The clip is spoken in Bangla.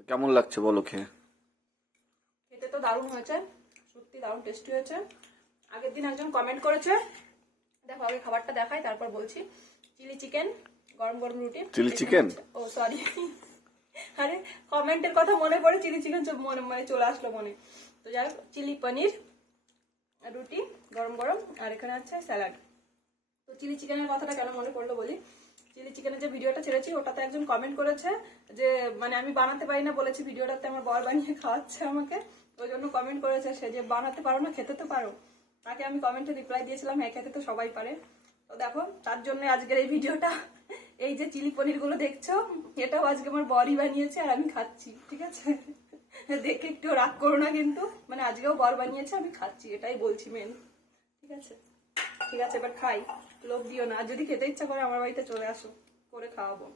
তো কেমন লাগছে বলো খেয়ে? খেতে তো দারুণ হয়েছে, সত্যি দারুণ টেস্টি হয়েছে। আগের দিন একজন কমেন্ট করেছে, দেখো আগে খাবারটা দেখাই তারপর বলছি। চিলি চিকেন, গরম গরম রুটি। Chilli chicken? ও সরি, আরে কমেন্টের কথা মনে পড়ে চিলি চিকেন মানে চলে আসলো মনে। তো যাই হোক, চিলি পনির, রুটি গরম গরম, আর এখানে আছে স্যালাড। তো চিলি চিকেনের কথাটা কেন মনে পড়লো বলি। চিলি চিকেনের যে ভিডিওটা ছেড়েছি ওটাতে একজন কমেন্ট করেছে যে মানে আমি বানাতে পারি না বলেছি, ভিডিওটাতে আমার বর বানিয়ে খাওয়াচ্ছে আমাকে, ওই জন্য কমেন্ট করেছে সে যে বানাতে পারো না, খেতে তো পারো। তাকে আমি কমেন্টে রিপ্লাই দিয়েছিলাম হ্যাঁ খেতে তো সবাই পারে। তো দেখো তার জন্য আজকের এই ভিডিওটা। এই যে চিলি পনিরগুলো দেখছো এটাও আজকে আমার বরই বানিয়েছে আর আমি খাচ্ছি, ঠিক আছে? দেখে একটু রাগ করো না কিন্তু, মানে আজকেও বর বানিয়েছে আমি খাচ্ছি, এটাই বলছি মেন। ঠিক আছে, ঠিক আছে, এবার খাই, লোভ দিও না। আর যদি খেতে ইচ্ছা করে আমার বাড়িতে চলে আসো, করে খাওয়াবো।